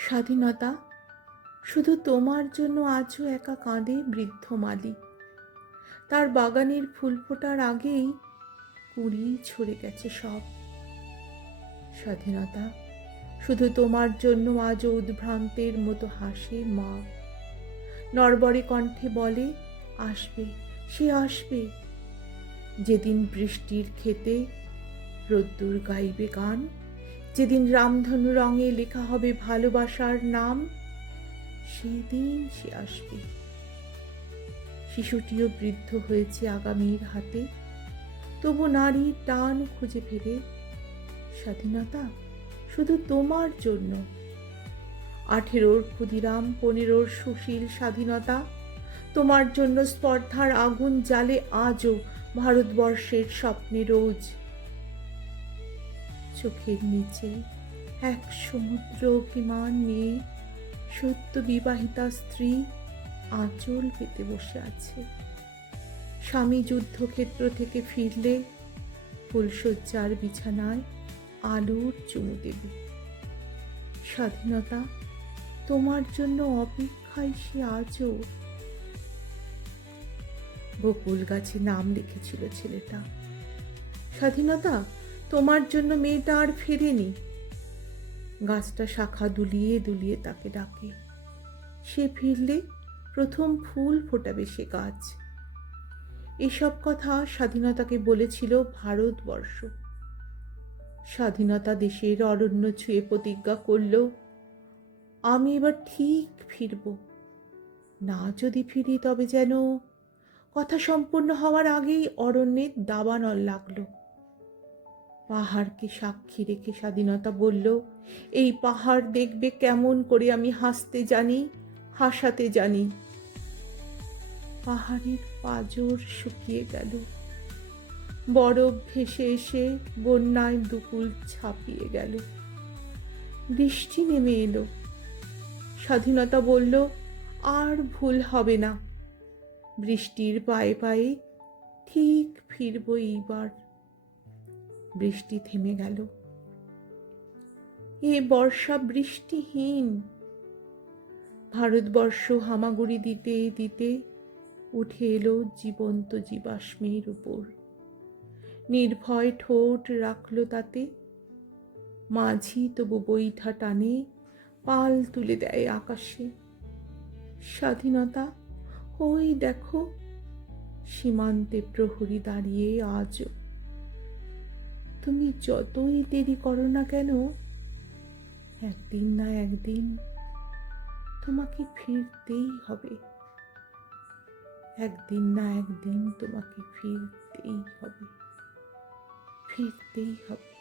স্বাধীনতা, শুধু তোমার জন্য আজও একা কাঁদে বৃদ্ধ মালি। তার বাগানের ফুল ফোটার আগেই কুড়ি ঝরে গেছে সব। স্বাধীনতা, শুধু তোমার জন্য আজও উদ্ভ্রান্তের মতো হাসে মা। নড়বড়ে কণ্ঠে বলে, আসবে, সে আসবে। যেদিন বৃষ্টির খেতে রোদ্দুর গাইবে গান, যেদিন রামধনু রঙে লেখা হবে ভালোবাসার নাম, সেদিন সে আসবে। শিশুটিও বৃদ্ধ হয়েছে আগামীর হাতে, তবু নারীর টান খুঁজে ফেরে। স্বাধীনতা, শুধু তোমার জন্য। 18 ক্ষুদিরাম, 15 সুশীল স্বাধীনতা, তোমার জন্য স্পর্ধার আগুন জ্বালে আজও ভারতবর্ষের স্বপ্নে রোজ। চোখের নিচে এক সমুদ্র অভিমান নিয়ে সদ্য বিবাহিতা স্ত্রী আঁচল পেতে বসে আছে। স্বামী যুদ্ধক্ষেত্র থেকে ফিরলে ফুলশয্যার বিছানায় আলোর চুমু দেবে। স্বাধীনতা, তোমার জন্য অপেক্ষায় সে আজও। বকুল গাছে নাম লিখেছিল ছেলেটা। স্বাধীনতা, তোমার জন্য মেয়েটা আর ফেরেনি। গাছটা শাখা দুলিয়ে দুলিয়ে তাকে ডাকে। সে ফিরলে প্রথম ফুল ফোটাবে সে গাছ। এসব কথা স্বাধীনতাকে বলেছিল ভারতবর্ষ। স্বাধীনতা দেশের অরণ্য ছুঁয়ে প্রতিজ্ঞা করল, আমি এবার ঠিক ফিরব। না যদি ফিরি তবে যেন। কথা সম্পূর্ণ হওয়ার আগেই অরণ্যের দাবানল লাগলো। পাহাড়কে সাক্ষী রেখে স্বাধীনতা বলল, এই পাহাড় দেখবে কেমন করে আমি হাসতে জানি, হাসাতে জানি। পাহাড়ের পাঁজর শুকিয়ে গেল, বরফ ভেসে এসে বন্যায় দুকুল ছাপিয়ে গেল। বৃষ্টি নেমে এলো। স্বাধীনতা বলল, আর ভুল হবে না। বৃষ্টির পায়ে পায়ে ঠিক ফিরব এইবার। বৃষ্টি থেমে গেল। এ বর্ষা বৃষ্টিহীন। ভারতবর্ষ হামাগুড়ি দিতে দিতে উঠে এলো জীবন্ত জীবাশ্মের উপর। নির্ভয় ঠোঁট রাখল তাতে। মাঝি তবু বৈঠা টানে, পাল তুলে দেয় আকাশে। স্বাধীনতা, ওই দেখো, সীমান্তে প্রহরী দাঁড়িয়ে আজও। তুমি যতই দেরি করো না কেন, একদিন না একদিন তোমাকে ফিরতেই হবে। একদিন না একদিন তোমাকে ফিরতেই হবে, ফিরতেই হবে।